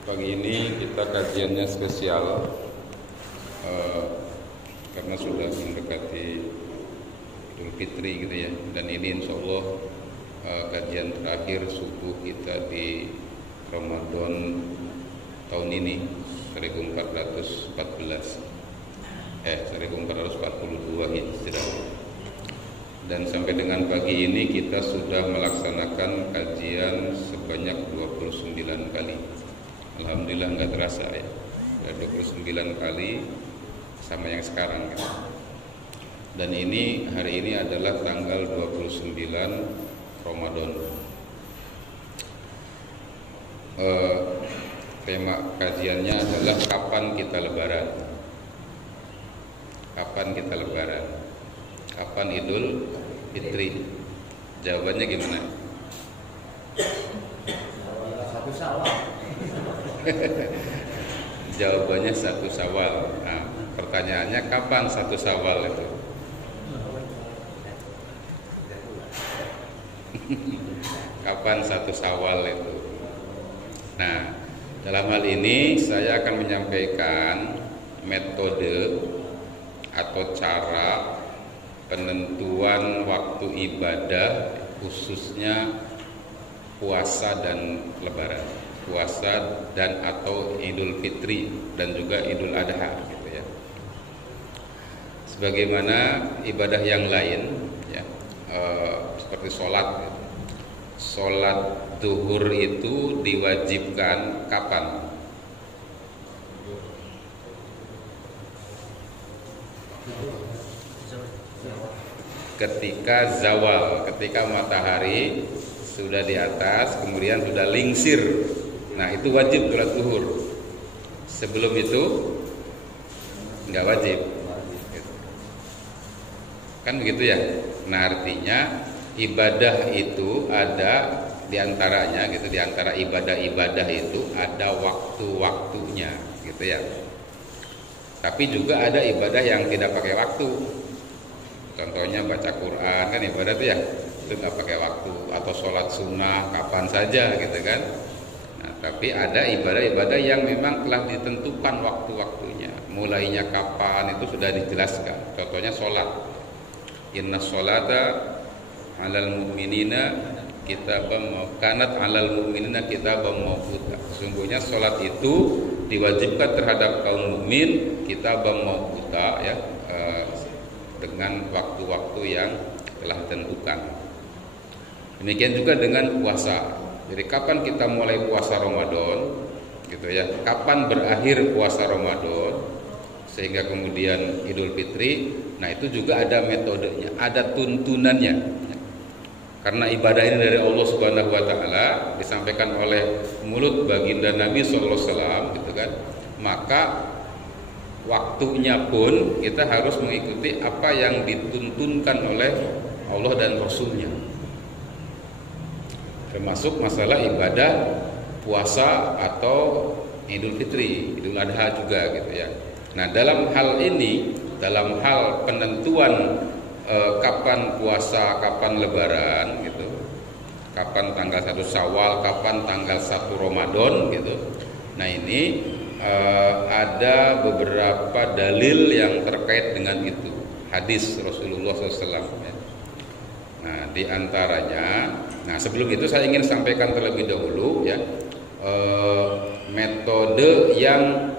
Pagi ini kita kajiannya spesial karena sudah mendekati Idul Fitri gitu ya. Dan ini insya Allah kajian terakhir subuh kita di Ramadan tahun ini 1442 Hijrah. Dan sampai dengan pagi ini kita sudah melaksanakan kajian sebanyak 29 kali. Alhamdulillah nggak terasa ya. 29 kali sama yang sekarang ya. Dan ini hari ini adalah tanggal 29 Ramadan. Tema kajiannya adalah kapan kita lebaran. Kapan kita lebaran? Kapan Idul Fitri? Jawabannya gimana? Satu Syawal. Jawabannya 1 Syawal. Nah, pertanyaannya kapan 1 Syawal itu? Kapan 1 Syawal itu? Nah, dalam hal ini saya akan menyampaikan metode atau cara penentuan waktu ibadah khususnya puasa dan lebaran, puasa dan atau Idul Fitri dan juga Idul Adha gitu ya. Sebagaimana ibadah yang lain ya, seperti sholat gitu. Sholat zuhur itu diwajibkan kapan? Ketika zawal, ketika matahari sudah di atas, kemudian sudah lingsir. Nah, itu wajib sholat zuhur. Sebelum itu nggak wajib. Kan begitu ya. Nah, artinya ibadah itu ada diantaranya gitu, diantara ibadah-ibadah itu ada waktu-waktunya gitu ya. Tapi juga ada ibadah yang tidak pakai waktu. Contohnya baca Quran kan ibadah itu ya, itu nggak pakai waktu, atau sholat sunnah kapan saja gitu kan. Nah, tapi ada ibadah-ibadah yang memang telah ditentukan waktu-waktunya, mulainya kapan itu sudah dijelaskan. Contohnya sholat, inna sholata alal mu'minina kitabam kanat alal mu'minina kitabam mawquta. Sesungguhnya sholat itu diwajibkan terhadap kaum mukmin kitabam mawquta ya, dengan waktu-waktu yang telah ditentukan. Demikian juga dengan puasa. Jadi kapan kita mulai puasa Ramadan gitu ya, kapan berakhir puasa Ramadan sehingga kemudian Idul Fitri. Nah, itu juga ada metodenya, ada tuntunannya. Karena ibadah ini dari Allah Subhanahu wa taala disampaikan oleh mulut baginda Nabi sallallahu alaihi wasallam gitu kan. Maka waktunya pun kita harus mengikuti apa yang dituntunkan oleh Allah dan Rasulnya, termasuk masalah ibadah puasa atau Idul Fitri, Idul Adha juga gitu ya. Nah, dalam hal ini, dalam hal penentuan kapan puasa, kapan lebaran gitu, kapan tanggal 1 Syawal, kapan tanggal 1 Ramadan gitu. Nah, ini ada beberapa dalil yang terkait dengan itu, hadis Rasulullah SAW ya. Nah, diantaranya, nah sebelum itu saya ingin sampaikan terlebih dahulu ya, metode yang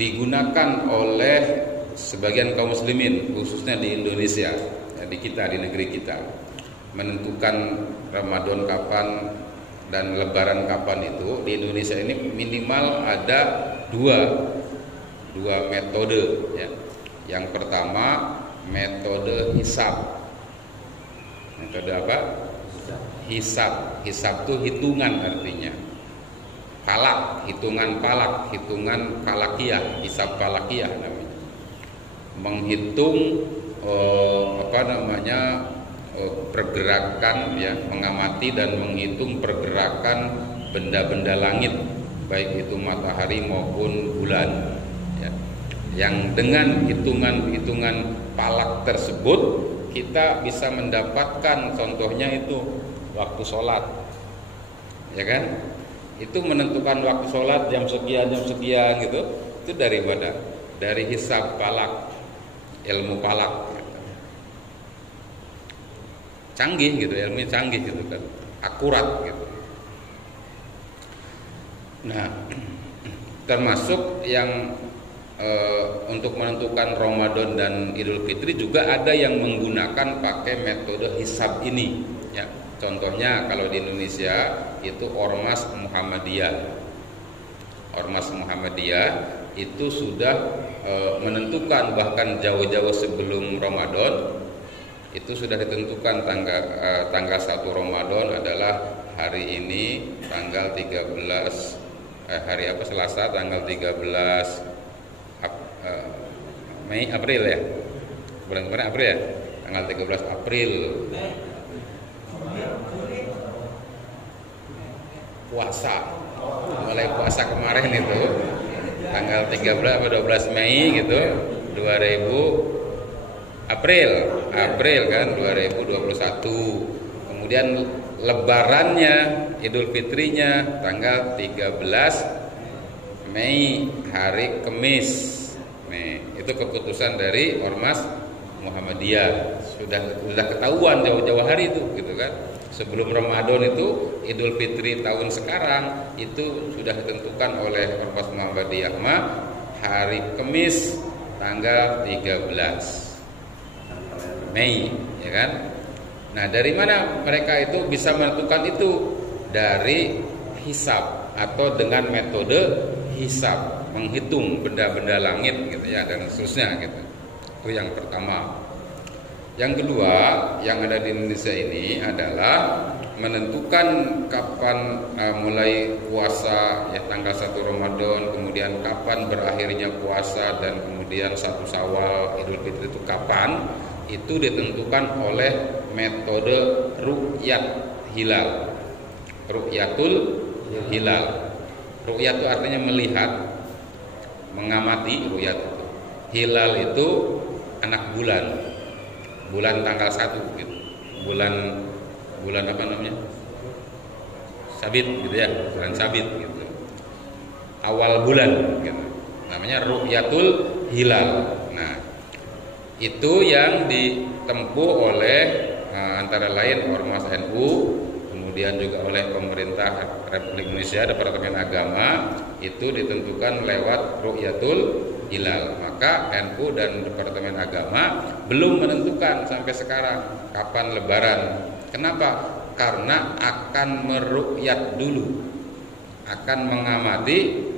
digunakan oleh sebagian kaum muslimin khususnya di Indonesia ya, di kita, di negeri kita, menentukan Ramadan kapan dan lebaran kapan itu. Di Indonesia ini minimal ada dua metode ya. Yang pertama metode hisab. Metode apa? Hisab. Hisab itu hitungan artinya. Falak, hitungan falak, hitungan falakiyah, hisab falakiyah namanya. Menghitung pergerakan ya, mengamati dan menghitung pergerakan benda-benda langit, baik itu matahari maupun bulan ya. Yang dengan hitungan-hitungan falak tersebut kita bisa mendapatkan contohnya itu waktu sholat ya kan. itu menentukan waktu sholat jam sekian gitu, itu dari mana? Dari hisab falak, ilmu falak gitu. Canggih gitu, ilmu canggih gitu kan, akurat gitu. Nah, termasuk yang untuk menentukan Ramadan dan Idul Fitri juga ada yang menggunakan pakai metode hisab ini ya. Contohnya kalau di Indonesia itu Ormas Muhammadiyah. Ormas Muhammadiyah itu sudah menentukan bahkan jauh-jauh sebelum Ramadan itu sudah ditentukan tanggal 1 Ramadan adalah hari ini tanggal 13 hari apa Selasa tanggal 13 April ya. Bulan kemarin April ya. Tanggal 13 April. Puasa. Mulai puasa kemarin itu tanggal 13 atau 12 Mei gitu 2000 April kan 2021. Kemudian lebarannya Idul Fitrinya tanggal 13 Mei hari Kamis. Itu keputusan dari Ormas Muhammadiyah. Sudah ketahuan jauh-jauh hari itu gitu kan. Sebelum Ramadan itu Idul Fitri tahun sekarang itu sudah ditentukan oleh Ormas Muhammadiyah hari Kamis tanggal 13 Mei ya kan. Nah, dari mana mereka itu bisa menentukan itu? Dari hisab atau dengan metode hisab, menghitung benda-benda langit gitu ya dan seterusnya gitu. Itu yang pertama. Yang kedua yang ada di Indonesia ini adalah menentukan kapan mulai puasa ya tanggal 1 Ramadan, kemudian kapan berakhirnya puasa dan kemudian 1 Syawal Idul Fitri itu kapan, itu ditentukan oleh metode ru'yat hilal. Ru'yatul hilal. Ru'yat itu artinya melihat, mengamati ru'yat itu. Hilal itu anak bulan. Bulan tanggal 1 gitu. Bulan apa namanya? Sabit gitu ya, bulan Sabit gitu. Awal bulan gitu. Namanya ru'yatul hilal. Nah, itu yang ditempuh oleh antara lain Ormas NU, kemudian juga oleh pemerintah Republik Indonesia, Departemen Agama, itu ditentukan lewat ru'yatul hilal. Maka NU dan Departemen Agama belum menentukan sampai sekarang kapan lebaran. Kenapa? Karena akan meru'yat dulu, akan mengamati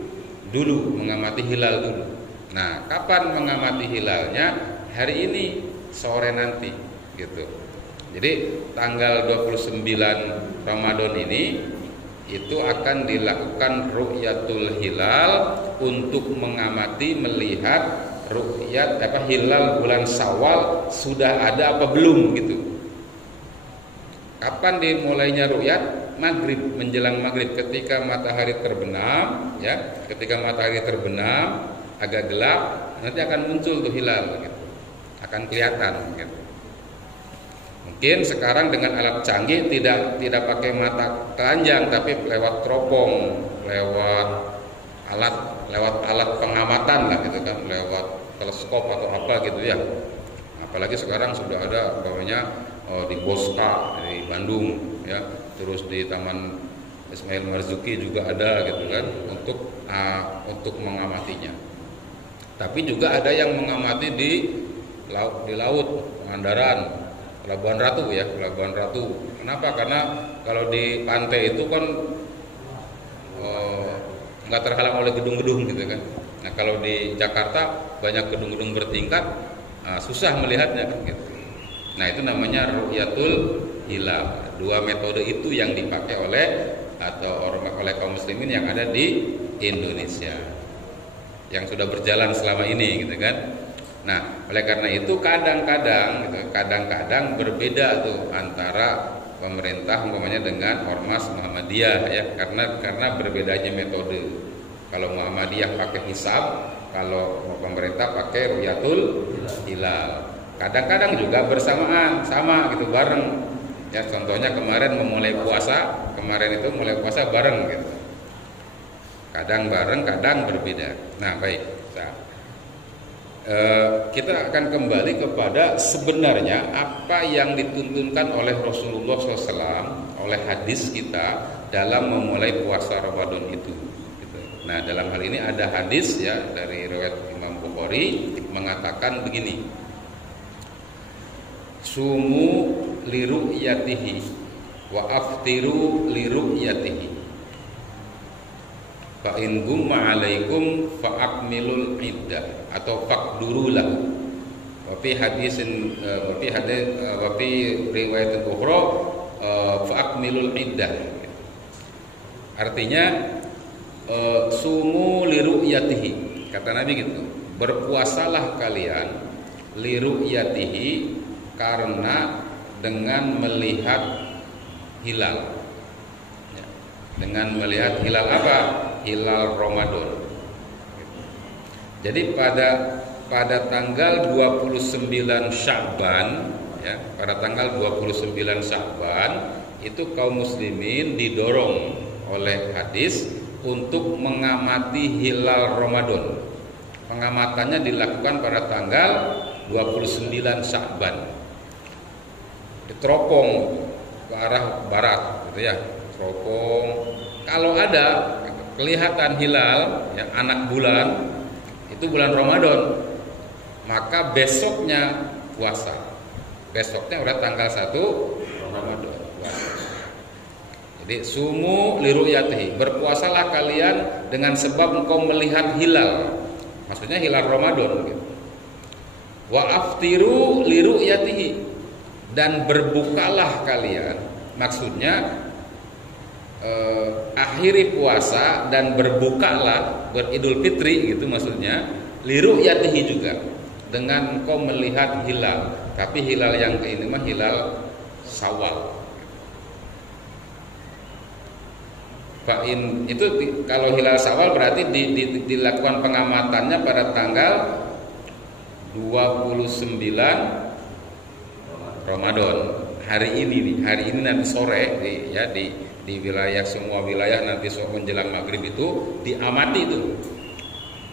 dulu, mengamati hilal dulu. Nah, kapan mengamati hilalnya? Hari ini sore nanti gitu. Jadi tanggal 29 Ramadan ini itu akan dilakukan ru'yatul hilal untuk mengamati, melihat ru'yat hilal bulan Syawal sudah ada apa belum gitu. Kapan dimulainya ru'yat? Maghrib, menjelang maghrib ketika matahari terbenam ya, ketika matahari terbenam agak gelap nanti akan muncul tuh hilal gitu. Akan kelihatan gitu. Mungkin sekarang dengan alat canggih tidak pakai mata telanjang tapi lewat teropong, lewat alat pengamatan lah gitu kan, lewat teleskop atau apa gitu ya. Apalagi sekarang sudah ada namanya di Bosca di Bandung ya, terus di Taman Ismail Marzuki juga ada gitu kan untuk mengamatinya. Tapi juga ada yang mengamati di laut Pangandaran, Pelabuhan Ratu ya, Pelabuhan Ratu. Kenapa? Karena kalau di pantai itu kan nggak terhalang oleh gedung-gedung gitu kan. Nah kalau di Jakarta banyak gedung-gedung bertingkat, susah melihatnya kan gitu. Nah itu namanya ru'yatul hilal. Dua metode itu yang dipakai oleh kaum muslimin yang ada di Indonesia, yang sudah berjalan selama ini gitu kan. Nah, oleh karena itu kadang-kadang berbeda tuh antara pemerintah umpamanya dengan Ormas Muhammadiyah ya, karena berbedanya metode. Kalau Muhammadiyah pakai hisab, kalau pemerintah pakai ru'yatul hilal. Kadang-kadang juga bersamaan, sama gitu bareng. Ya contohnya kemarin mulai puasa bareng gitu. Kadang bareng, kadang berbeda. Nah, baik. Kita akan kembali kepada sebenarnya apa yang dituntunkan oleh Rasulullah SAW, oleh hadis kita dalam memulai puasa Ramadan itu. Gitu. Nah, dalam hal ini ada hadis ya dari riwayat Imam Bukhari mengatakan begini: Sumu liru'yatihi wa aftiru liru'yatihi. Fa in gumma alaikum fa akmilul iddah atau faqdurulah. Wa fi hadisin wa fi riwayat ukhra fa akmilul iddah. Artinya sumu liru'yatihi. Kata Nabi gitu. Berpuasalah kalian liru'yatihi karena dengan melihat hilal. Ya. Dengan melihat hilal apa? Hilal Ramadan. Jadi pada tanggal 29 Sya'ban ya, pada tanggal 29 Sya'ban itu kaum muslimin didorong oleh hadis untuk mengamati hilal Ramadan. Pengamatannya dilakukan pada tanggal 29 Sya'ban. Diteropong ke arah barat gitu ya. Teropong. Kalau ada kelihatan hilal ya, anak bulan itu bulan Ramadan, maka besoknya puasa. Besoknya udah tanggal 1 Ramadan puasa. Jadi sumu liru'yatihi, berpuasalah kalian dengan sebab engkau melihat hilal. Maksudnya hilal Ramadan gitu. Wa aftiru liru'yatihi, dan berbukalah kalian. Maksudnya akhiri puasa dan berbukalah beridul fitri gitu maksudnya, liru'yatihi juga dengan engkau melihat hilal. Tapi hilal yang ini mah hilal Syawal. Fa'in itu kalau hilal Syawal berarti dilakukan pengamatannya pada tanggal 29 Ramadan. Hari ini nanti sore di wilayah, semua wilayah nanti menjelang maghrib itu diamati itu.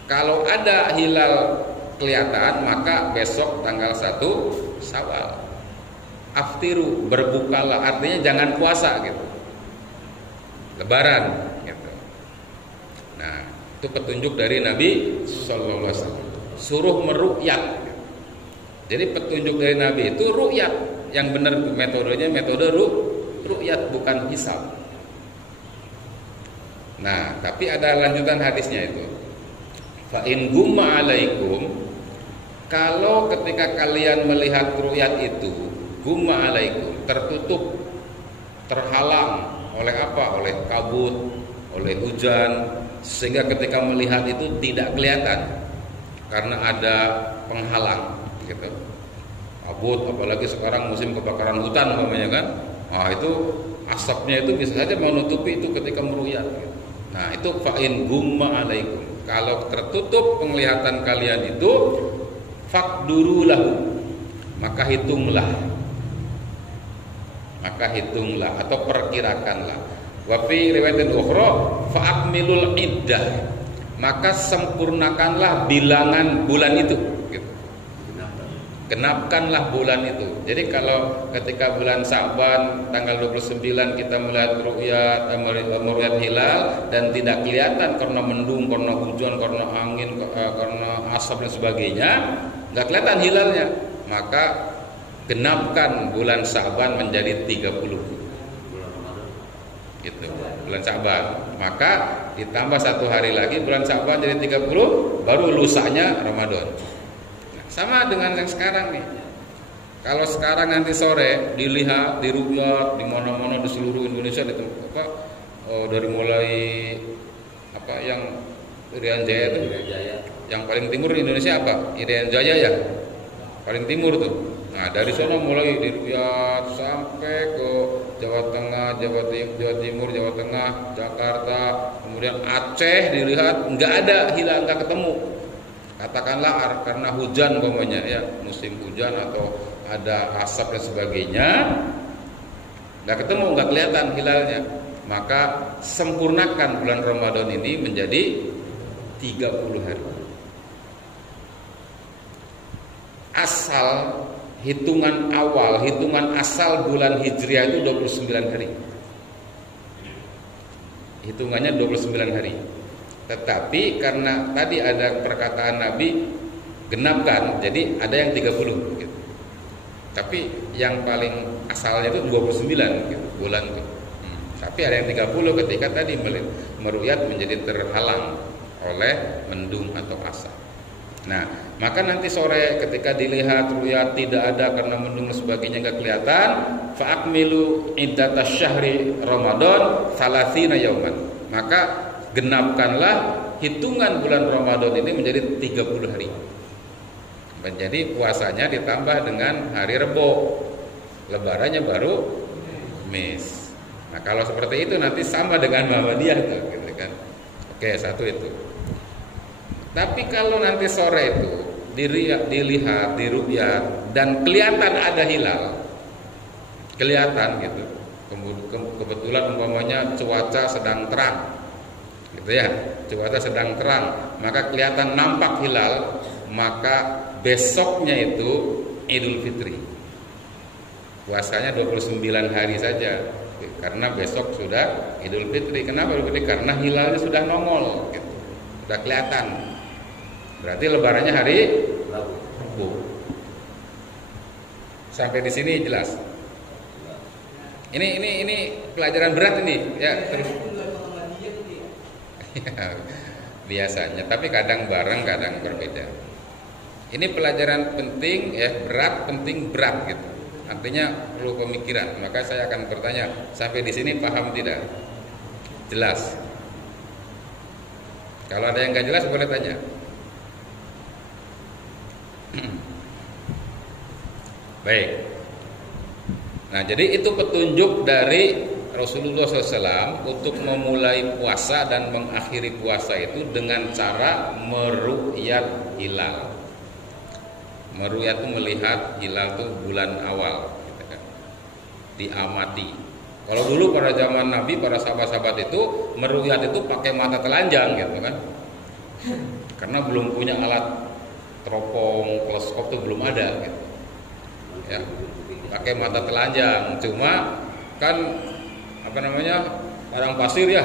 Kalau ada hilal kelihatan maka besok tanggal 1 Syawal. Aftiru, berbukalah, artinya jangan puasa gitu. Lebaran gitu. Nah, itu petunjuk dari Nabi sallallahu alaihi wasallam. Suruh meru'yat. Jadi petunjuk dari Nabi itu ru'yat. Yang benar metodenya metode ru'yat, bukan hisab. Nah, tapi ada lanjutan hadisnya itu. Fa in gumma alaikum, kalau ketika kalian melihat ru'yat itu, gumma alaikum, tertutup, terhalang oleh apa? Oleh kabut, oleh hujan, sehingga ketika melihat itu tidak kelihatan karena ada penghalang gitu. Kabut, apalagi sekarang musim kebakaran hutan umpamanya kan. Nah, itu asapnya itu bisa saja menutupi itu ketika meruyat gitu. Nah, itu fa'in gumma alaikum. Kalau tertutup penglihatan kalian itu, faqdurulahu, maka hitunglah. Atau perkirakanlah. Wa fi riwayatin ukhra fa'akmilul iddah, maka sempurnakanlah bilangan bulan itu gitu. Genapkanlah bulan itu. Jadi kalau ketika bulan Sya'ban tanggal 29 kita melihat ru'yat hilal dan tidak kelihatan karena mendung, karena hujan, karena angin, karena asap dan sebagainya, enggak kelihatan hilalnya, maka genapkan bulan Sya'ban menjadi 30 gitu, bulan Sya'ban. Maka ditambah 1 hari lagi bulan Sya'ban jadi 30, baru lusanya Ramadan. Nah, sama dengan yang sekarang nih. Kalau sekarang nanti sore dilihat di ru'yat di mana-mana di seluruh Indonesia di tempat dari mulai yang Irian Jaya itu, yang paling timur di Indonesia apa? Irian Jaya ya, paling timur tuh. Nah, dari sana mulai di Riyadh sampai ke Jawa Tengah, Jawa Timur, Jawa Tengah, Jakarta, kemudian Aceh dilihat nggak ada hilal, nggak ketemu. Katakanlah karena hujan umpamanya ya, musim hujan atau ada asap dan sebagainya, nggak ketemu, nggak kelihatan hilalnya. maka sempurnakan bulan Ramadan ini menjadi 30 hari. Asal hitungan awal, hitungan asal bulan Hijriah itu 29 hari. Hitungannya 29 hari. Tetapi karena tadi ada perkataan Nabi genapkan, jadi ada yang 30 gitu. Tapi yang paling asalnya itu 29 gitu, bulan itu. Tapi ada yang 30 ketika tadi meruyat menjadi terhalang oleh mendung atau asap. Nah, maka nanti sore ketika dilihat ruyat tidak ada karena mendung dan sebagainya enggak kelihatan, fa'akmilu iddatasy syahri Ramadan 30 yauman. Maka genapkanlah hitungan bulan Ramadan ini menjadi 30 hari. Menjadi puasanya ditambah dengan hari Rebo, lebarannya baru Kamis. Nah, kalau seperti itu nanti sama dengan Muhammadiyah tuh, gitu kan. Oke, satu itu. Tapi kalau nanti sore itu dilihat, diruyat dan kelihatan ada hilal, kelihatan gitu. Kebetulan umpamanya cuaca sedang terang, gitu ya. Cuaca sedang terang, maka kelihatan nampak hilal, maka besoknya itu Idul Fitri. Puasanya 29 hari saja. Karena besok sudah Idul Fitri. Kenapa Idul Fitri? Karena hilalnya sudah nongol gitu. Sudah kelihatan. Berarti lebarannya hari Rabu. Sampai di sini jelas. Ini pelajaran berat ini ya. Biasanya, tapi kadang bareng, kadang berbeda. Ini pelajaran penting ya, berat, penting, berat gitu. Artinya perlu pemikiran. Maka saya akan bertanya, sampai di sini paham tidak? Jelas. Kalau ada yang nggak jelas boleh tanya. Baik. Nah, jadi itu petunjuk dari Rasulullah SAW untuk memulai puasa dan mengakhiri puasa itu dengan cara meru'yat hilal. Meru'yat itu melihat hilal itu bulan awal, gitu kan. Diamati. Kalau dulu pada zaman Nabi, para sahabat-sahabat itu meru'yat itu pakai mata telanjang, gitu kan. Karena belum punya alat teropong, teleskop itu belum ada, gitu. Ya, pakai mata telanjang. Cuma kan padang pasir ya.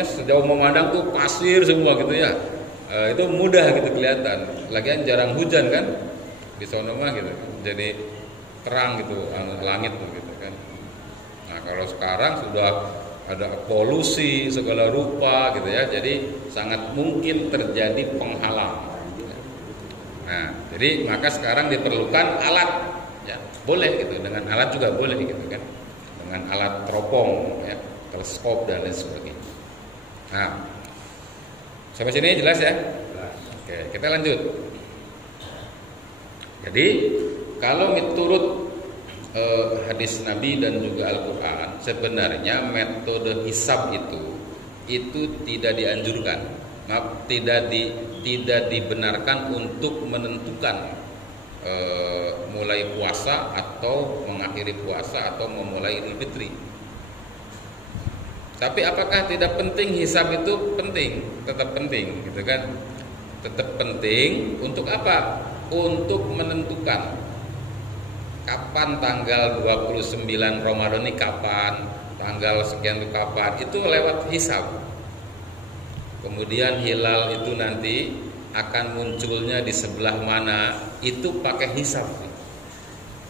Sejauh memandang tuh pasir semua gitu ya. Itu mudah gitu kelihatan. Lagian jarang hujan kan di sono mah gitu. Jadi terang gitu langit gitu kan. Nah, kalau sekarang sudah ada polusi segala rupa gitu ya. Jadi sangat mungkin terjadi penghalang. Nah, jadi maka sekarang diperlukan alat ya. Boleh gitu, dengan alat juga boleh gitu kan. Dengan alat teropong ya, teleskop dan lain sebagainya. Nah, sampai sini jelas ya? Oke, kita lanjut. Jadi kalau menurut hadis Nabi dan juga Al-Quran, sebenarnya metode hisab itu tidak dianjurkan, tidak dibenarkan untuk menentukan mulai puasa atau mengakhiri puasa atau memulai Idul Fitri. Tapi apakah tidak penting? Hisab itu penting, tetap penting gitu kan. Tetap penting untuk apa? Untuk menentukan kapan tanggal 29 Ramadan ini kapan, tanggal sekian itu kapan, itu lewat hisab. Kemudian hilal itu nanti akan munculnya di sebelah mana, itu pakai hisab.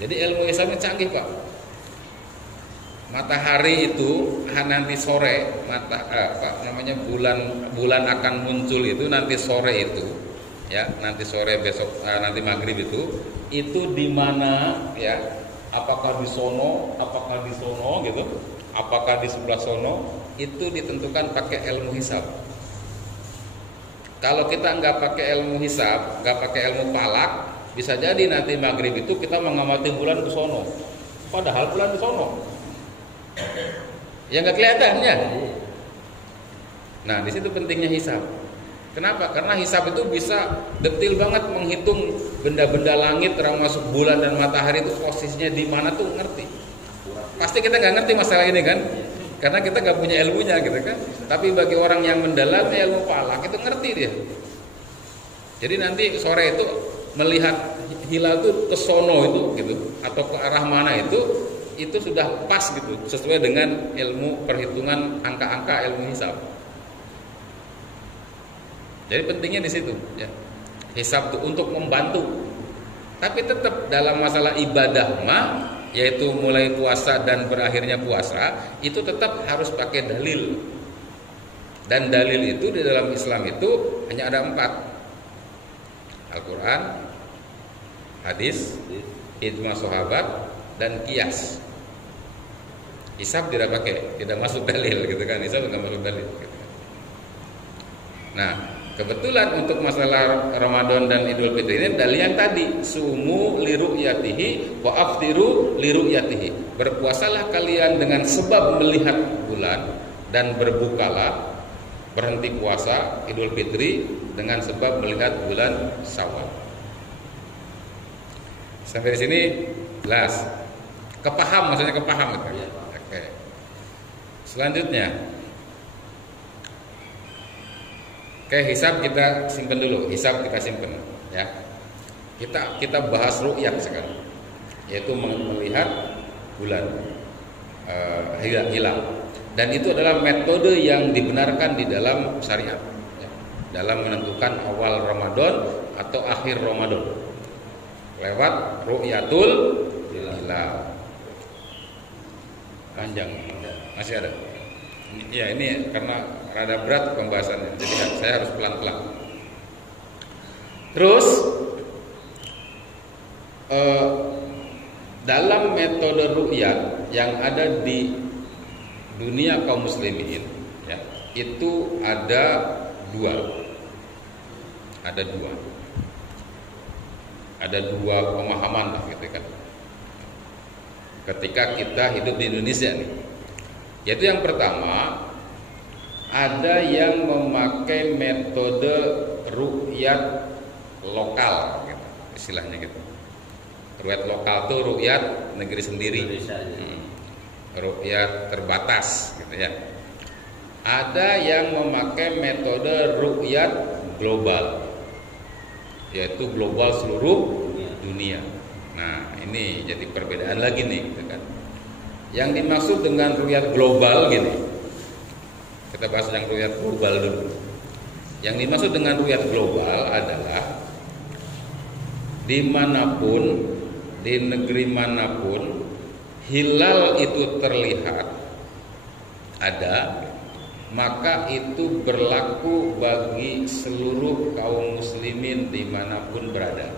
Jadi ilmu hisabnya canggih, Pak. Matahari itu nanti sore bulan akan muncul itu nanti sore itu ya, nanti sore besok nanti maghrib itu di mana ya, apakah di sono gitu, apakah di sebelah sono, itu ditentukan pakai ilmu hisab. Kalau kita nggak pakai ilmu hisab, nggak pakai ilmu falak, bisa jadi nanti maghrib itu kita mengamati bulan ke sono, padahal bulan di sono ya nggak kelihatannya. Nah, di situ pentingnya hisab. Kenapa? Karena hisab itu bisa detil banget menghitung benda-benda langit, termasuk bulan dan matahari itu posisinya di mana tuh ngerti. pasti kita nggak ngerti masalah ini kan, karena kita nggak punya ilmunya gitu kan. Tapi bagi orang yang mendalami ilmu falak itu ngerti dia. Jadi nanti sore itu melihat hilal itu ke sono itu gitu, atau ke arah mana itu sudah pas gitu, sesuai dengan ilmu perhitungan angka-angka ilmu hisab. Jadi pentingnya di situ ya. Hisab itu untuk membantu. Tapi tetap dalam masalah ibadah mah, yaitu mulai puasa dan berakhirnya puasa, itu tetap harus pakai dalil. Dan dalil itu di dalam Islam itu hanya ada 4. Al-Quran, hadis, ijma sahabat, dan qiyas. Hisab tidak pakai, tidak masuk dalil gitu kan. Hisab tidak masuk dalil gitu. Nah, kebetulan untuk masalah Ramadan dan Idul Fitri ini dalil yang tadi, sumu li ru'yatihi wa aftiru li ru'yatihi. Berpuasalah kalian dengan sebab melihat bulan dan berbukalah, berhenti puasa Idul Fitri dengan sebab melihat bulan Syawal. Sampai di sini jelas. Kepaham, maksudnya kepaham gitu. Oke. Selanjutnya, hisab kita simpen dulu. Hisab kita simpen ya. Kita bahas ru'yat sekarang, yaitu melihat bulan hilal. Dan itu adalah metode yang dibenarkan di dalam syariat ya, dalam menentukan awal Ramadan atau akhir Ramadan lewat ru'yatul hilal. Panjang masih ada. Ya ini karena rada berat pembahasannya, jadi saya harus pelan-pelan. Terus dalam metode ru'yat yang ada di dunia kaum muslimin ya, itu ada dua. Ada dua pemahaman lah gitu kan. Ketika kita hidup di Indonesia nih, yaitu yang pertama, ada yang memakai metode ru'yat lokal gitu, istilahnya gitu. Ru'yat lokal tuh ru'yat negeri sendiri, ru'yat terbatas gitu ya. Ada yang memakai metode ru'yat global, yaitu global seluruh dunia. Nah ini jadi perbedaan lagi nih gitu kan. Yang dimaksud dengan ru'yat global gini, kita bahas yang ru'yat global dulu. Yang dimaksud dengan ru'yat global adalah dimanapun, di negeri manapun hilal itu terlihat ada, maka itu berlaku bagi seluruh kaum muslimin dimanapun berada.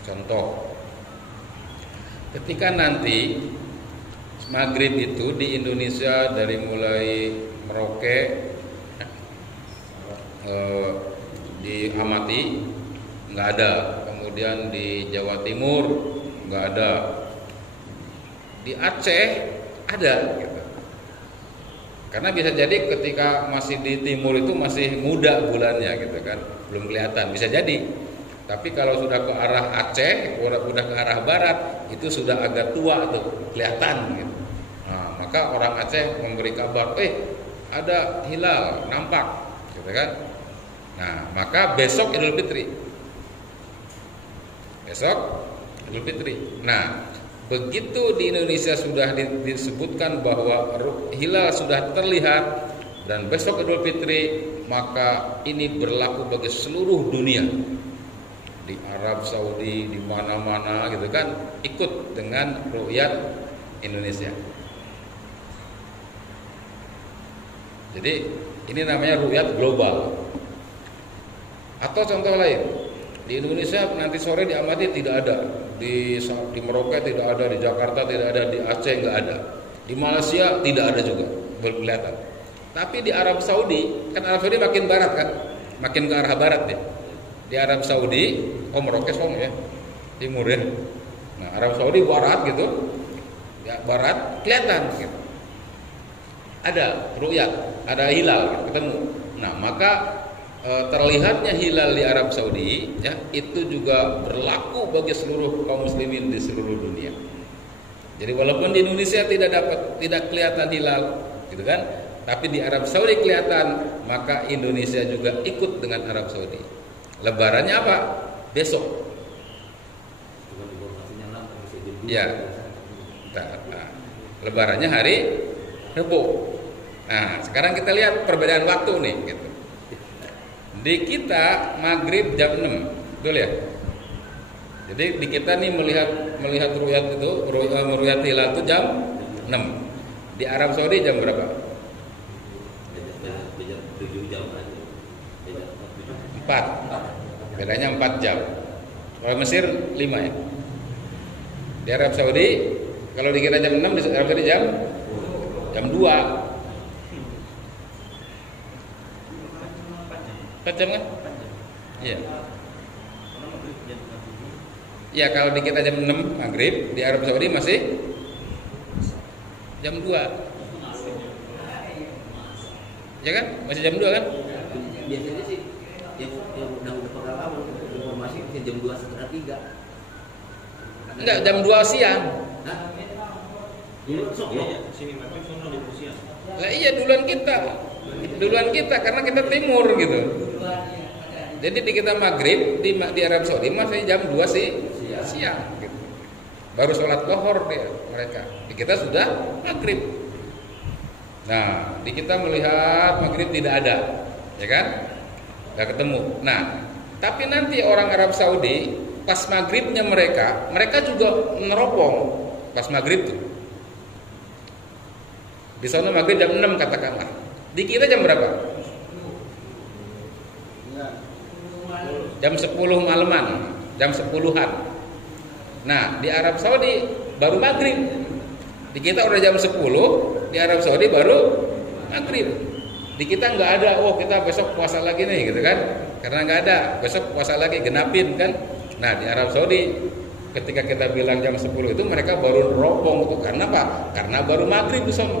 Contoh, ketika nanti maghrib itu di Indonesia dari mulai Merauke diamati nggak ada, kemudian di Jawa Timur nggak ada, di Aceh ada gitu. Karena bisa jadi ketika masih di timur itu masih muda bulannya gitu kan, belum kelihatan, bisa jadi. Tapi kalau sudah ke arah Aceh, sudah ke arah barat, itu sudah agak tua tuh, kelihatan gitu. Nah, maka orang Aceh memberi kabar, ada hilal nampak, gitu kan. Nah, maka besok Idul Fitri. Nah, begitu di Indonesia sudah disebutkan bahwa hilal sudah terlihat dan besok Idul Fitri, maka ini berlaku bagi seluruh dunia. Di Arab Saudi, di mana-mana gitu kan, ikut dengan ru'yat Indonesia. Jadi ini namanya ru'yat global. Atau contoh lain, di Indonesia nanti sore diamati tidak ada, di Merauke tidak ada, di Jakarta tidak ada, di Aceh nggak ada, di Malaysia tidak ada juga, belum kelihatan. Tapi di Arab Saudi, kan Arab Saudi makin barat kan, makin ke arah barat ya. Di Arab Saudi, Merauke sono ya, timur ya. Nah Arab Saudi barat gitu, ya barat kelihatan gitu. Ada ru'yat, ada hilal gitu, ketemu. Nah maka terlihatnya hilal di Arab Saudi ya, itu juga berlaku bagi seluruh kaum muslimin di seluruh dunia. Jadi walaupun di Indonesia tidak kelihatan hilal, gitu kan? Tapi di Arab Saudi kelihatan, maka Indonesia juga ikut dengan Arab Saudi. Lebarannya apa? Besok. Ya. Nah, lebarannya hari Rebo. Nah, sekarang kita lihat perbedaan waktu nih, gitu. Di kita maghrib jam 6, betul ya? Jadi di kita nih melihat ru'yat itu, ru'yat hilal itu jam 6. Di Arab Saudi jam berapa? Beda 7 jam aja. Beda 4. Bedanya 4 jam. Kalau Mesir 5 ya. Di Arab Saudi kalau di kita jam 6, di Arab Saudi jam 2. 4 jam kan? Iya. Ya kalau di kita jam 6 maghrib, di Arab Saudi masih jam 2. Ya kan? Masih jam 2 kan? Biasanya sih yang udah pengalaman informasi jam 2:30. Enggak, jam 2 siang. Hah? Dulu sok ya. Sini maghrib sono di siang. Lah iya duluan kita karena kita timur gitu. Jadi di kita maghrib di Arab Saudi masih jam 2 siang gitu. Baru sholat zuhur mereka. Di kita sudah maghrib. Nah, di kita melihat maghrib tidak ada, ya kan? Nggak ketemu. Nah, tapi nanti orang Arab Saudi pas maghribnya mereka juga neropong pas maghrib tuh. Di sana maghrib jam 6 katakanlah. Di kita jam berapa? Jam 10 malaman, jam 10-an. Nah, di Arab Saudi baru maghrib. Di kita udah jam 10, di Arab Saudi baru maghrib. Di kita nggak ada, oh kita besok puasa lagi nih gitu kan? Karena nggak ada, besok puasa lagi genapin kan? Nah, di Arab Saudi ketika kita bilang jam 10 itu mereka baru neropong tuh. Karena apa? Karena baru maghrib di sana.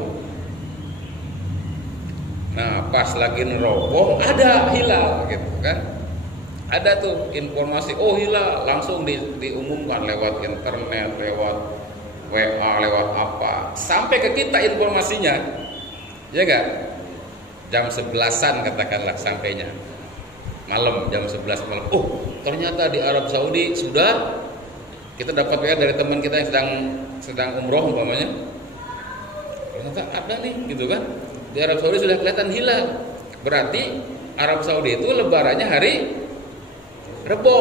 Nah, pas lagi neropong ada hilal gitu kan? Ada tuh informasi, oh hilal, langsung diumumkan lewat internet, lewat WA, lewat apa, sampai ke kita informasinya, ya enggak? Jam 11-an katakanlah sampainya, malam jam 11 malam. Oh ternyata di Arab Saudi sudah, kita dapat WA dari teman kita yang sedang umroh umpamanya, ternyata ada nih, gitu kan? Di Arab Saudi sudah kelihatan hilal, berarti Arab Saudi itu lebarannya hari Rebo,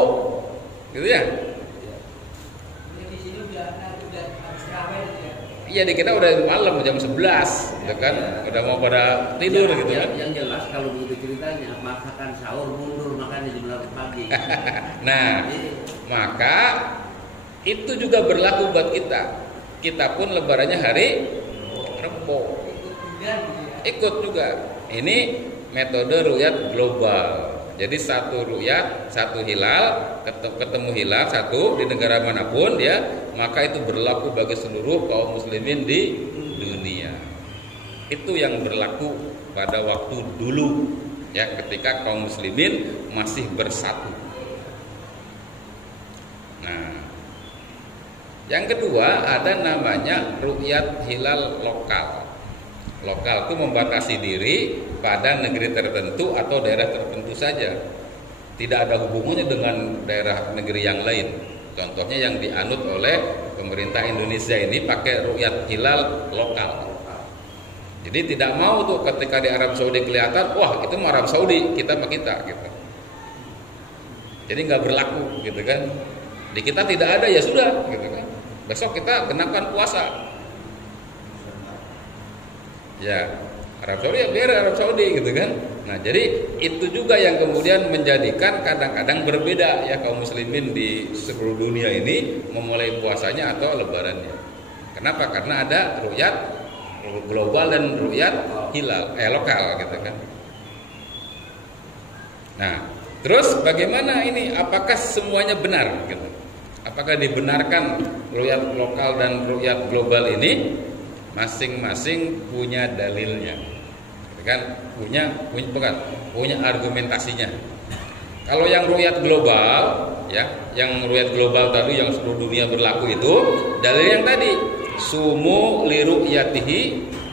gitu ya? Iya di kita udah malam jam 11, gitu kan? Udah mau pada tidur ya, gitu kan? Yang jelas kalau begitu ceritanya, makan sahur mundur makannya jam 8 pagi. Nah, maka itu juga berlaku buat kita. Kita pun lebarannya hari Rebo. Ikut juga. Ini metode ru'yat global. Jadi satu ru'yat, satu hilal, ketemu hilal satu di negara manapun ya, maka itu berlaku bagi seluruh kaum muslimin di dunia. Itu yang berlaku pada waktu dulu ya, ketika kaum muslimin masih bersatu. Nah, yang kedua ada namanya ru'yat hilal lokal. Lokal itu membatasi diri pada negeri tertentu atau daerah tertentu saja. Tidak ada hubungannya dengan daerah negeri yang lain. Contohnya yang dianut oleh pemerintah Indonesia ini pakai ru'yat hilal lokal. Jadi tidak mau tuh ketika di Arab Saudi kelihatan, wah itu Arab Saudi, kita sama kita gitu. Jadi nggak berlaku gitu kan. Di kita tidak ada ya sudah gitu kan. Besok kita genapkan puasa. Ya, Arab Saudi ya biar Arab Saudi gitu kan. Nah, jadi itu juga yang kemudian menjadikan kadang-kadang berbeda ya kaum muslimin di seluruh dunia ini memulai puasanya atau lebarannya. Kenapa? Karena ada ru'yat global dan ru'yat hilal lokal gitu kan. Nah, terus bagaimana ini? Apakah semuanya benar gitu? Apakah dibenarkan ru'yat lokal dan ru'yat global ini? Masing-masing punya dalilnya, kan? Punya argumentasinya. Kalau yang ru'yat global, ya, yang ru'yat global tadi yang seluruh dunia berlaku itu dalil yang tadi sumu liru'yatihi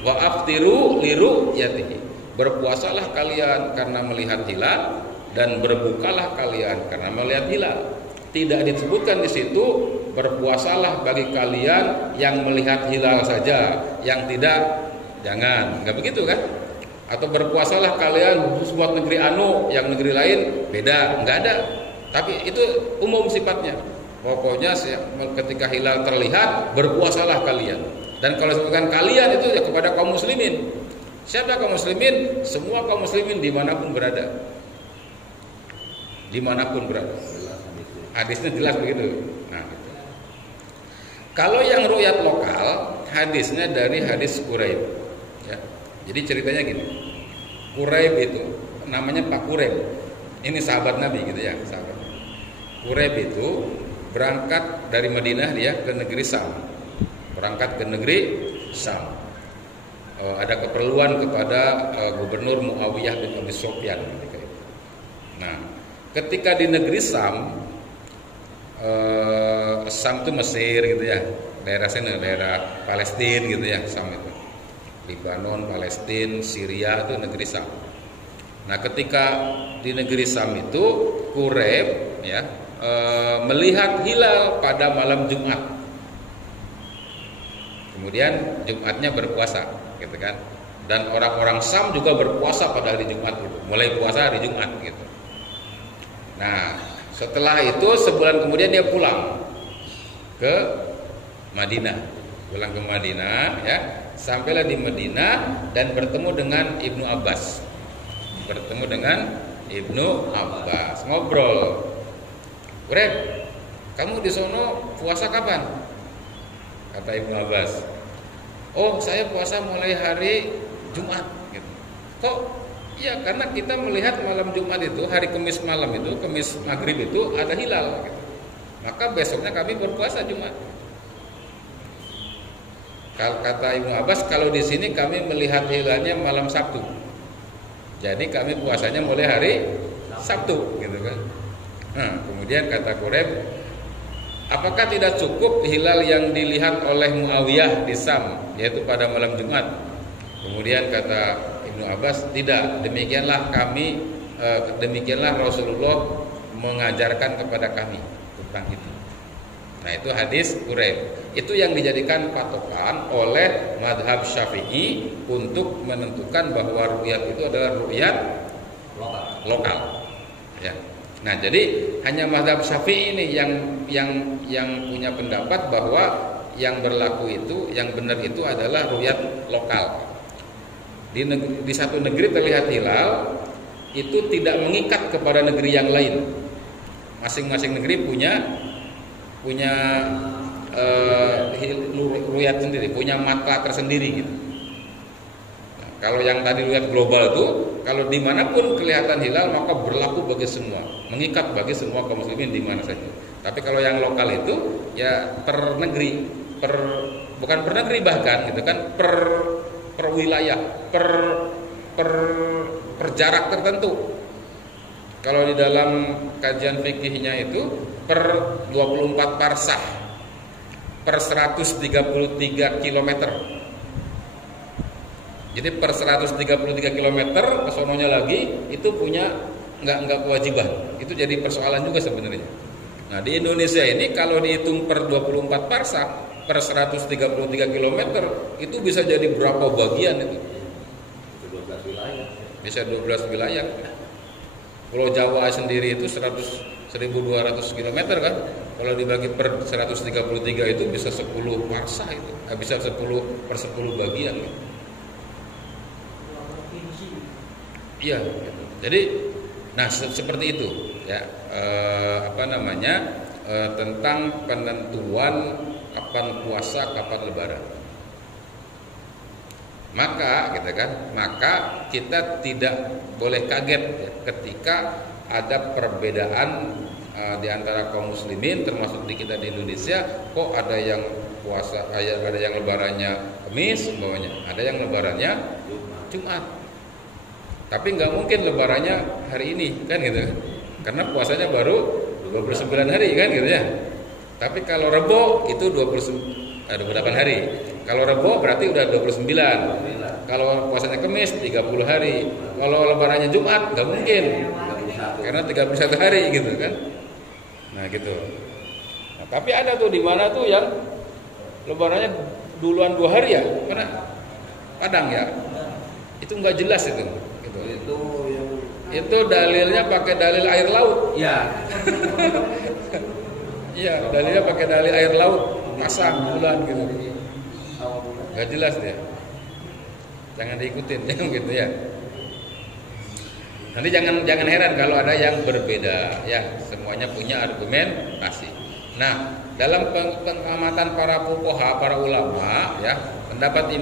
wa aftiru liru'yatihi. Berpuasalah kalian karena melihat hilal dan berbukalah kalian karena melihat hilal. Tidak disebutkan di situ berpuasalah bagi kalian yang melihat hilal saja, yang tidak jangan. Enggak begitu kan? Atau berpuasalah kalian khusus buat negeri anu, yang negeri lain beda, enggak ada. Tapi itu umum sifatnya. Pokoknya ketika hilal terlihat berpuasalah kalian. Dan kalau disebutkan kalian itu ya kepada kaum muslimin. Siapa kaum muslimin? Semua kaum muslimin dimanapun berada. Dimanapun berada. Hadisnya jelas begitu. Nah, gitu. Kalau yang ru'yat lokal, hadisnya dari hadis Quraib. Ya. Jadi ceritanya gini. Quraib itu namanya Pak Quraib. Ini sahabat Nabi gitu ya, sahabat. Quraib itu berangkat dari Madinah dia ke negeri Sam. Berangkat ke negeri Sam. Ada keperluan kepada gubernur Muawiyah bin Abi Sufyan. Nah, ketika di negeri Sam, Sam itu Mesir gitu ya, daerah sana, daerah Palestina gitu ya, Sam itu. Libanon, Palestina, Syria itu negeri Sam. Nah, ketika di negeri Sam itu Quraib ya melihat hilal pada malam Jumat. Kemudian Jumatnya berpuasa, gitu kan? Dan orang-orang Sam juga berpuasa pada hari Jumat gitu. Mulai puasa hari Jumat gitu. Nah, setelah itu sebulan kemudian dia pulang ke Madinah. Pulang ke Madinah ya. Sampailah di Madinah dan bertemu dengan Ibnu Abbas. Bertemu dengan Ibnu Abbas, ngobrol. Quraib, kamu di sono puasa kapan? Kata Ibnu Abbas. Oh, saya puasa mulai hari Jumat gitu. Kok? Ya, karena kita melihat malam Jumat itu, hari Kamis malam itu, Kamis maghrib itu ada hilal gitu. Maka besoknya kami berpuasa Jumat. Kata Ibnu Abbas, kalau di sini kami melihat hilalnya malam Sabtu. Jadi kami puasanya mulai hari Sabtu gitu kan. Nah, kemudian kata Quraib, apakah tidak cukup hilal yang dilihat oleh Muawiyah di Sam, yaitu pada malam Jumat? Kemudian kata Ibnu Abbas, tidak. Demikianlah Rasulullah mengajarkan kepada kami tentang itu. Nah, itu hadis Quraib. Itu yang dijadikan patokan oleh madhab Syafi'i untuk menentukan bahwa ru'yat itu adalah ru'yat lokal. Ya. Nah, jadi hanya madhab Syafi'i ini yang punya pendapat bahwa yang berlaku itu, yang benar itu adalah ru'yat lokal. Di satu negeri terlihat hilal, itu tidak mengikat kepada negeri yang lain. Masing-masing negeri punya ru'yat sendiri, punya mata tersendiri gitu. Nah, kalau yang tadi ru'yat global itu, kalau dimanapun kelihatan hilal maka berlaku bagi semua, mengikat bagi semua kaum muslimin di mana saja. Tapi kalau yang lokal itu ya per negeri, bukan per negeri bahkan gitu kan, per wilayah, per jarak tertentu. Kalau di dalam kajian fikihnya itu per 24 parsah, per 133 km. Jadi per 133 km kesononya lagi itu punya enggak kewajiban. Itu jadi persoalan juga sebenarnya. Nah, di Indonesia ini kalau dihitung per 24 parsah, per 133 km itu bisa jadi berapa bagian itu? 12 wilayah. Bisa 12 wilayah. Pulau Jawa sendiri itu 1.200 km kan. Kalau dibagi per 133 itu bisa 10 parsah itu. Bisa 10 per 10 bagian gitu. Iya, gitu. Jadi nah seperti itu ya, tentang penentuan kapan puasa, kapan lebaran. Maka kita tidak boleh kaget ya, ketika ada perbedaan di antara kaum muslimin, termasuk di kita di Indonesia, kok ada yang puasa, ada yang lebarannya Kamis umpamanya, ada yang lebarannya Jumat. Tapi nggak mungkin lebarannya hari ini kan gitu, karena puasanya baru 29 hari kan gitu ya. Tapi kalau Rebo itu 29 28 hari. Kalau Rebo berarti udah 29. Kalau puasanya Kamis 30 hari. Kalau lebarannya Jumat nggak mungkin. Karena 31 hari gitu kan. Nah gitu. Nah, tapi ada tuh di mana tuh yang lebarannya duluan 2 hari ya? Mana? Padang ya. Itu nggak jelas itu. Gitu. Itu dalilnya pakai dalil air laut. Ya. Iya, dalilnya pakai dalil air laut, pasang bulan gitu. Nggak jelas dia. Jangan diikutin, jangan gitu ya. Nanti jangan heran kalau ada yang berbeda, ya. Semuanya punya argumentasi. Nah, dalam pengamatan para fuqaha, para ulama, ya, pendapat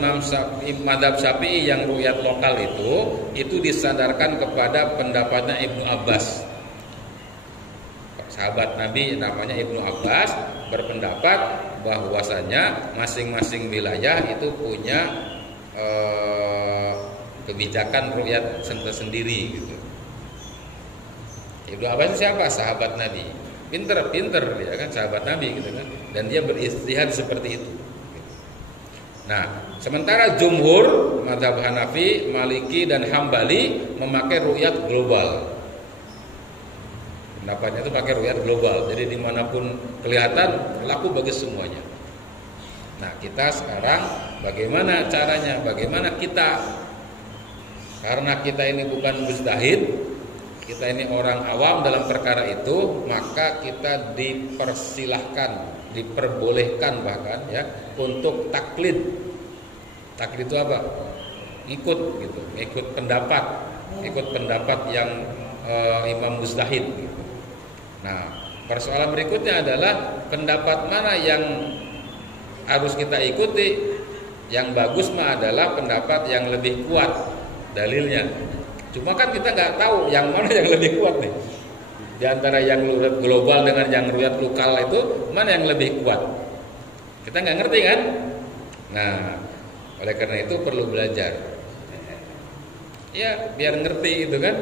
Madzhab Syafi'i yang ru'yat lokal itu disandarkan kepada pendapatnya Ibnu Abbas. Sahabat Nabi namanya Ibnu Abbas berpendapat bahwasanya masing-masing wilayah itu punya kebijakan ru'yat sendiri gitu. Ibnu Abbas siapa? Sahabat Nabi. Pinter dia kan, sahabat Nabi gitu kan. Dan dia beristihad seperti itu. Nah, sementara jumhur mazhab Hanafi, Maliki dan Hambali memakai ru'yat global. Pendapatnya itu pakai ru'yat global. Jadi dimanapun kelihatan laku bagi semuanya. Nah, kita sekarang bagaimana caranya? Bagaimana kita? Karena kita ini bukan mujtahid, kita ini orang awam dalam perkara itu, maka kita dipersilahkan, diperbolehkan bahkan ya untuk taklid. Taklid itu apa? Ikut gitu, ikut pendapat yang imam mujtahid gitu. Nah, persoalan berikutnya adalah pendapat mana yang harus kita ikuti. Yang bagus mah adalah pendapat yang lebih kuat dalilnya. Cuma kan kita nggak tahu yang mana yang lebih kuat nih. Di antara yang ru'yat global dengan yang ru'yat lokal itu mana yang lebih kuat? Kita nggak ngerti kan? Nah, oleh karena itu perlu belajar. Ya, biar ngerti itu kan.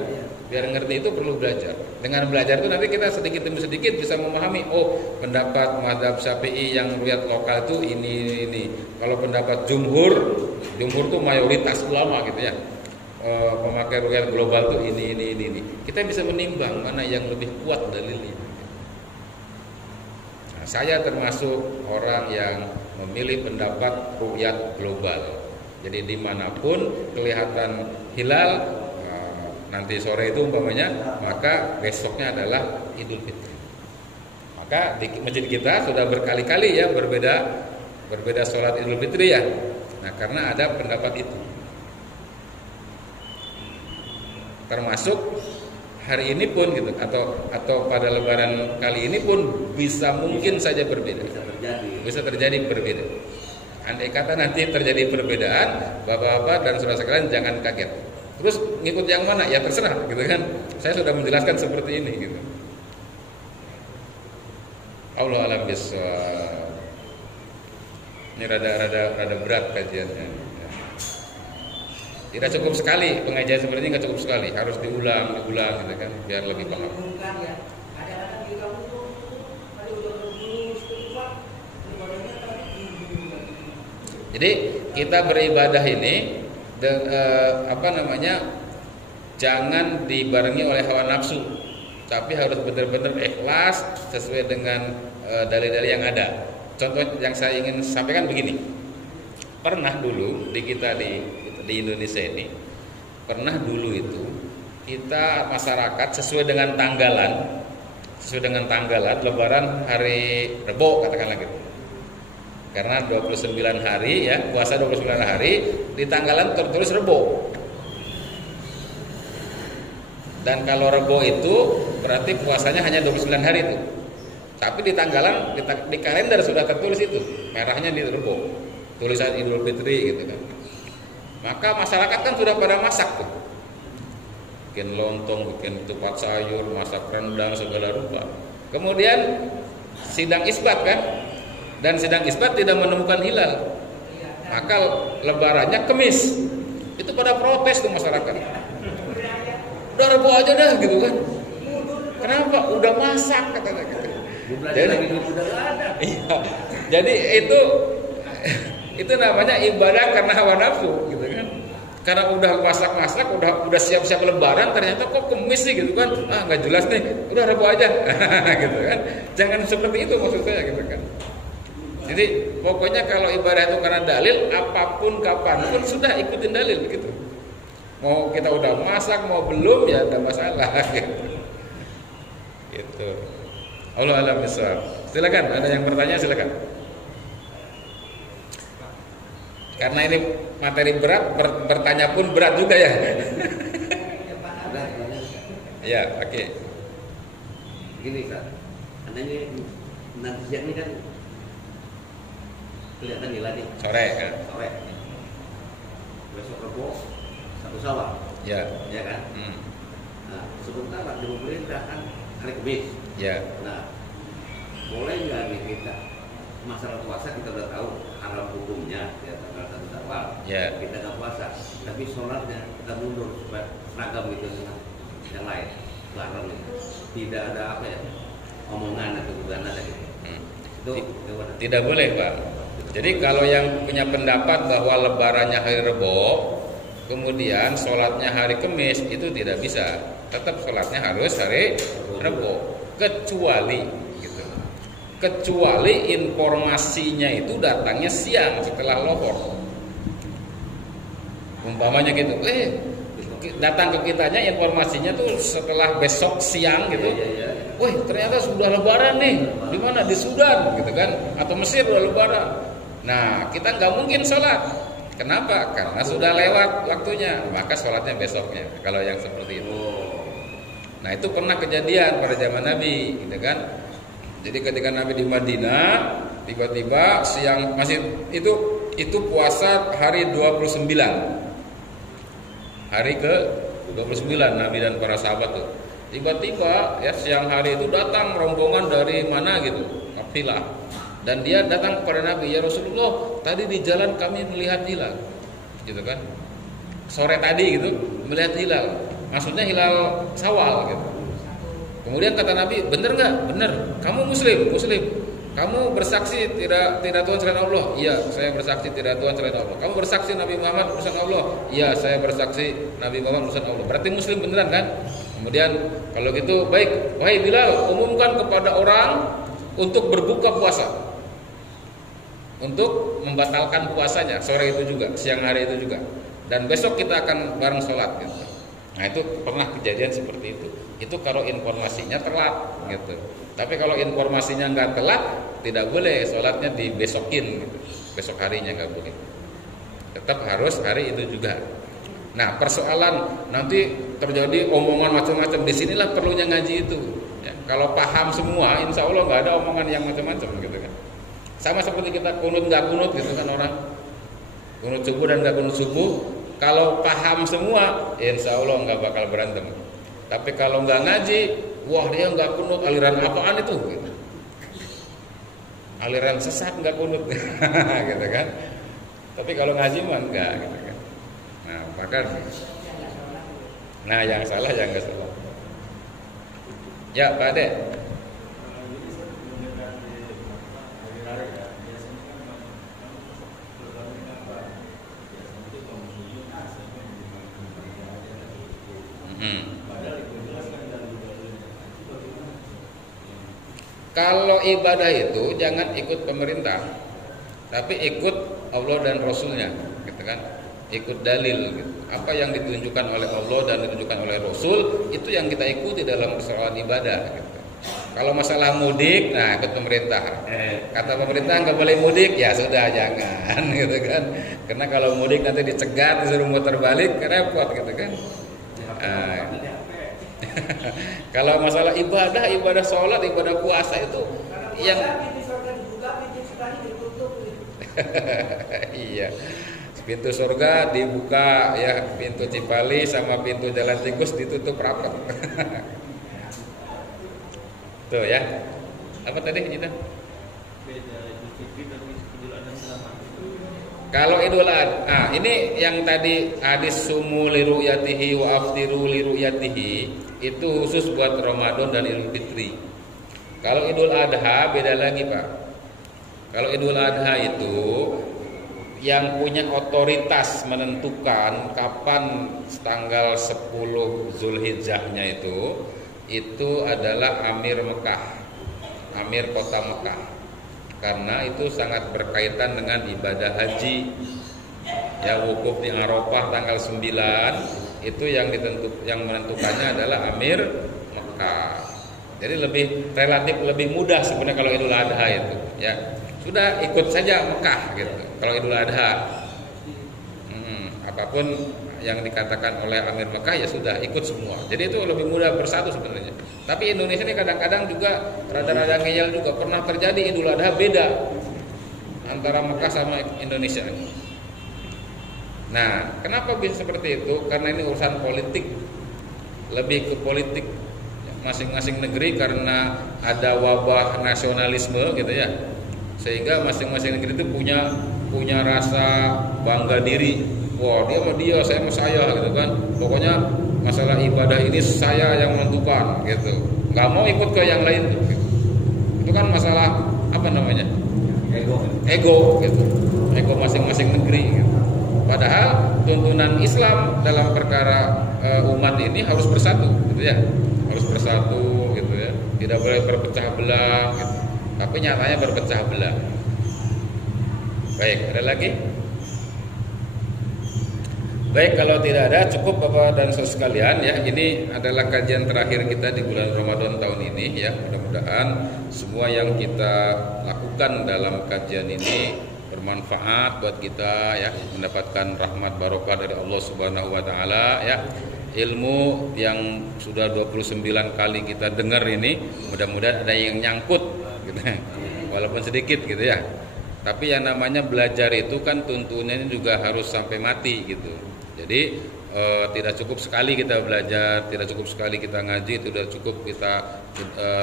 Biar ngerti itu perlu belajar. Dengan belajar itu nanti kita sedikit demi sedikit bisa memahami. Oh, pendapat mazhab Syafi'i yang ru'yat lokal itu ini. Kalau pendapat jumhur itu mayoritas ulama gitu ya. Pemakai ru'yat global itu ini. Kita bisa menimbang mana yang lebih kuat dalilnya. Nah, saya termasuk orang yang memilih pendapat ru'yat global. Jadi dimanapun kelihatan hilal nanti sore itu umpamanya, maka besoknya adalah Idul Fitri. Maka di masjid kita sudah berkali-kali ya berbeda sholat Idul Fitri ya. Nah, karena ada pendapat itu. Termasuk hari ini pun gitu atau pada Lebaran kali ini pun bisa mungkin saja berbeda. Bisa terjadi berbeda. Andai kata nanti terjadi perbedaan, Bapak-bapak dan saudara sekalian jangan kaget. Terus ngikut yang mana? Ya terserah gitu kan. Saya sudah menjelaskan seperti ini gitu. Allah alam bisawab. Ini rada berat kajiannya. Tidak cukup sekali pengajian seperti ini, nggak cukup sekali. Harus diulang gitu kan biar lebih paham. Jadi kita beribadah ini jangan dibarengi oleh hawa nafsu, tapi harus benar-benar ikhlas sesuai dengan dalil-dalil yang ada. Contoh yang saya ingin sampaikan begini. Pernah dulu di Indonesia ini, pernah dulu itu kita masyarakat sesuai dengan tanggalan Lebaran hari Rebo katakanlah gitu. Karena 29 hari ya, puasa 29 hari, di tanggalan tertulis Rebo. Dan kalau Rebo itu berarti puasanya hanya 29 hari itu. Tapi di tanggalan di kalender sudah tertulis itu, merahnya di Rebo. Tulisan Idul Fitri gitu kan. Maka masyarakat kan sudah pada masak tuh. Bikin lontong, bikin tupat sayur, masak rendang segala rupa. Kemudian sidang isbat kan? Dan sidang isbat tidak menemukan hilal. Maka lebarannya Kamis. Itu pada protes tuh masyarakat. Udah Rebo aja dah gitu kan. Kenapa? Udah masak katanya gitu. Jadi itu Itu namanya ibadah karena hawa nafsu gitu kan. Karena udah masak-masak, udah siap-siap lebaran, ternyata kok kemis sih gitu kan. Nggak jelas nih, udah Rabu aja. Gitu kan. Jangan seperti itu maksud saya gitu kan. Jadi pokoknya kalau ibadah itu karena dalil, apapun kapanpun sudah ikutin dalil begitu. Mau kita udah masak mau belum ya ada masalah gitu. Gitu. Allah a'lam bishawab. Silakan, ada yang bertanya silakan. Karena ini materi berat, bertanya pun berat juga ya. Ya, oke. Gini Kak, adanya nanti siang ini kan kelihatan hilal nih. Sore kan. Sore. Besok Rebo, satu Syawal. Ya. Ya kan. Nah, sebentar di pemerintah kan hari Kamis. Ya. Nah, boleh nggak nih kita masalah puasa kita udah tahu haram hukumnya ya tanggal 1 Syawal. Ya. Kita nggak puasa, tapi sholatnya kita mundur supaya seragam gitu dengan yang lain bareng gitu. Tidak ada apa ya omongan atau bukan ada gitu. Itu gimana? Tidak boleh Pak. Jadi kalau yang punya pendapat bahwa lebarannya hari Rebo, kemudian sholatnya hari Kamis, itu tidak bisa. Tetap sholatnya harus hari Rebo, kecuali gitu. Kecuali informasinya itu datangnya siang setelah lohor. Umpamanya gitu, datang ke kitanya informasinya tuh setelah besok siang gitu. Wih, ternyata sudah lebaran nih. Di mana? Di Sudan gitu kan, atau Mesir sudah lebaran. Nah, kita nggak mungkin sholat. Kenapa? Karena sudah lewat waktunya. Maka sholatnya besoknya. Kalau yang seperti itu. Nah, itu pernah kejadian pada zaman Nabi, gitu kan. Jadi ketika Nabi di Madinah, tiba-tiba siang masih itu puasa hari 29. Hari ke 29 Nabi dan para sahabat tuh. Tiba-tiba ya siang hari itu datang rombongan dari mana gitu, kafilah. Dan dia datang kepada Nabi, ya Rasulullah, tadi di jalan kami melihat hilal. Gitu kan. Sore tadi gitu, melihat hilal. Maksudnya hilal Syawal gitu. Kemudian kata Nabi, benar nggak? Benar. Kamu muslim. Kamu bersaksi tidak Tuhan selain Allah? Iya, saya bersaksi tidak Tuhan selain Allah. Kamu bersaksi Nabi Muhammad utusan Allah? Iya, saya bersaksi Nabi Muhammad utusan Allah. Berarti muslim beneran kan? Kemudian kalau gitu baik, wahai Bilal, umumkan kepada orang untuk berbuka puasa. Untuk membatalkan puasanya sore itu juga, siang hari itu juga. Dan besok kita akan bareng sholat gitu. Nah, itu pernah kejadian seperti itu. Itu kalau informasinya telat gitu. Tapi kalau informasinya nggak telat, tidak boleh sholatnya dibesokin gitu. Besok harinya nggak boleh. Tetap harus hari itu juga. Nah, persoalan nanti terjadi omongan macam-macam. Disinilah perlunya ngaji itu. Ya, kalau paham semua, insya Allah nggak ada omongan yang macam-macam gitu kan. Sama seperti kita kunut nggak kunut gitu kan orang. Kunut subuh dan nggak kunut subuh. Kalau paham semua, insya Allah nggak bakal berantem. Tapi kalau nggak ngaji, wah dia nggak kunut, aliran apaan itu? Gitu. Aliran sesat nggak kunut, gitu kan? Tapi kalau ngaji mah enggak, gitu kan? Nah maka, yang salah yang nggak salah. Ya Pak Ade. Kalau ibadah itu jangan ikut pemerintah, tapi ikut Allah dan Rasulnya, gitu kan? Ikut dalil, gitu. Apa yang ditunjukkan oleh Allah dan ditunjukkan oleh Rasul itu yang kita ikuti dalam persoalan ibadah. Gitu. Kalau masalah mudik, nah ikut pemerintah. Kata pemerintah nggak boleh mudik, ya sudah jangan, gitu kan? Karena kalau mudik nanti dicegat, disuruh muter balik, repot, gitu kan? Kalau masalah ibadah sholat, ibadah puasa itu yang iya, pintu surga dibuka ya, pintu Cipali sama pintu Jalan Tikus ditutup rapat. Tuh ya, apa tadi kita? Kalau Idul Adha, ini yang tadi hadis sumu li ru'yatihi wa aftiru li ru'yatihi itu khusus buat Ramadan dan Idul Fitri. Kalau Idul Adha beda lagi Pak. Kalau Idul Adha itu yang punya otoritas menentukan kapan tanggal 10 Zulhijjahnya itu adalah Amir Mekah, Amir kota Mekah. Karena itu sangat berkaitan dengan ibadah haji. Ya, wukuf di Arafah tanggal 9 itu yang menentukannya adalah Amir Mekah. Jadi relatif lebih mudah sebenarnya kalau Idul Adha itu, ya. Sudah ikut saja Mekah gitu. Kalau Idul Adha, apapun yang dikatakan oleh Amir Mekah ya sudah ikut semua. Jadi itu lebih mudah bersatu sebenarnya. Tapi Indonesia ini kadang-kadang juga rada-rada ngeyel juga. Pernah terjadi Idul Adha beda antara Mekah sama Indonesia. Nah, kenapa bisa seperti itu? Karena ini urusan politik, lebih ke politik masing-masing negeri karena ada wabah nasionalisme gitu ya. Sehingga masing-masing negeri itu punya rasa bangga diri. Wah, dia sama dia, saya sama saya gitu kan. Pokoknya masalah ibadah ini saya yang menentukan gitu. Nggak mau ikut ke yang lain tuh. Gitu. Itu kan masalah apa namanya? Ego gitu. Ego masing-masing negeri gitu. Padahal tuntunan Islam dalam perkara umat ini harus bersatu gitu ya. Harus bersatu gitu ya. Tidak boleh berpecah belah gitu. Tapi nyatanya berpecah belah. Baik, ada lagi? Baik, kalau tidak ada cukup Bapak dan Saudara sekalian ya. Ini adalah kajian terakhir kita di bulan Ramadan tahun ini ya. Mudah-mudahan semua yang kita lakukan dalam kajian ini bermanfaat buat kita ya, mendapatkan rahmat barokah dari Allah Subhanahu wa taala ya. Ilmu yang sudah 29 kali kita dengar ini mudah-mudahan ada yang nyangkut gitu. Walaupun sedikit gitu ya. Tapi yang namanya belajar itu kan tuntunannya juga harus sampai mati gitu. Jadi tidak cukup sekali kita belajar, tidak cukup sekali kita ngaji, tidak cukup kita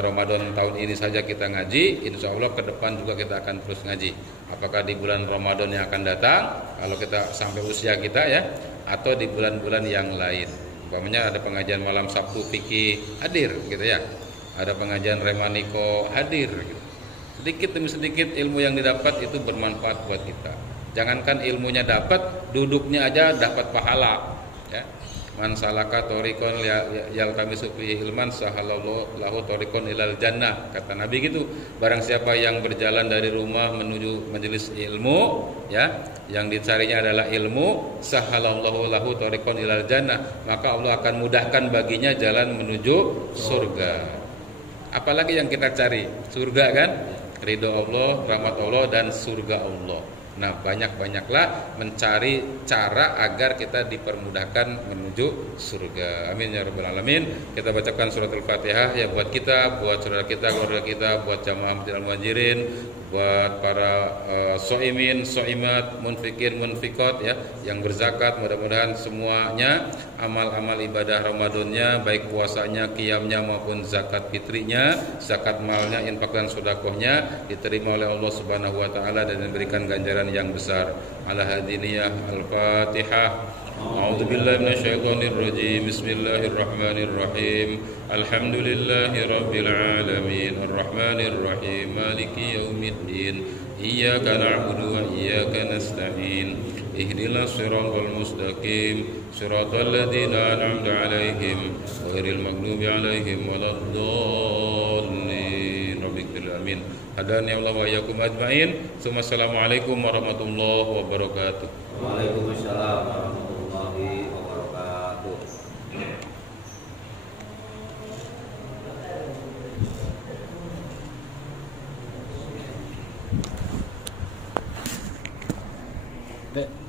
Ramadan tahun ini saja kita ngaji. Insya Allah ke depan juga kita akan terus ngaji. Apakah di bulan Ramadan yang akan datang, kalau kita sampai usia kita ya, atau di bulan-bulan yang lain. Umpamanya ada pengajian malam Sabtu fikih hadir gitu ya, ada pengajian remaniko hadir. Gitu. Sedikit demi sedikit ilmu yang didapat itu bermanfaat buat kita. Jangankan ilmunya dapat, duduknya aja dapat pahala. Ya. Man salaka tariqan yaltamisu fihi ilman sahalallahu lahu tariqan ilal jannah. Kata Nabi gitu. Barang siapa yang berjalan dari rumah menuju majelis ilmu, ya, yang dicarinya adalah ilmu, sahalallahu lahu tariqan ilal jannah, maka Allah akan mudahkan baginya jalan menuju surga. Apalagi yang kita cari? Surga kan? Ridho Allah, rahmat Allah dan surga Allah. Nah, banyak-banyaklah mencari cara agar kita dipermudahkan menuju surga. Amin ya rabbal alamin. Kita bacakan surat Al-Fatihah ya buat kita, buat saudara kita, keluarga kita, buat jamaah Masjidil Muhajirin, buat para soimin, soimat, munfikin, munfikot ya, yang berzakat. Mudah-mudahan semuanya amal-amal ibadah Ramadannya, baik puasanya, qiyamnya maupun zakat fitrinya, zakat malnya, infak dan sedekahnya diterima oleh Allah Subhanahu wa taala dan diberikan ganjaran yang besar. Ala hadiniyah Al-Fatihah. A'udzu billahi minasyaitonir rajim. Bismillahirrahmanirrahim. Alhamdulillahi rabbil alamin. Arrahmanir rahim. Maliki yaumiddin. Iyyaka na'budu wa iyyaka nasta'in. Ihdinas siratal mustaqim. Siratal ladzina an'amta 'alaihim ghairil maghdubi 'alaihim waladdallin. Rabbil alamin. Hadani Allah wa iyyakum ajmain. Assalamualaikum warahmatullahi wabarakatuh. Waalaikumsalam warahmatullahi wabarakatuh. Dek.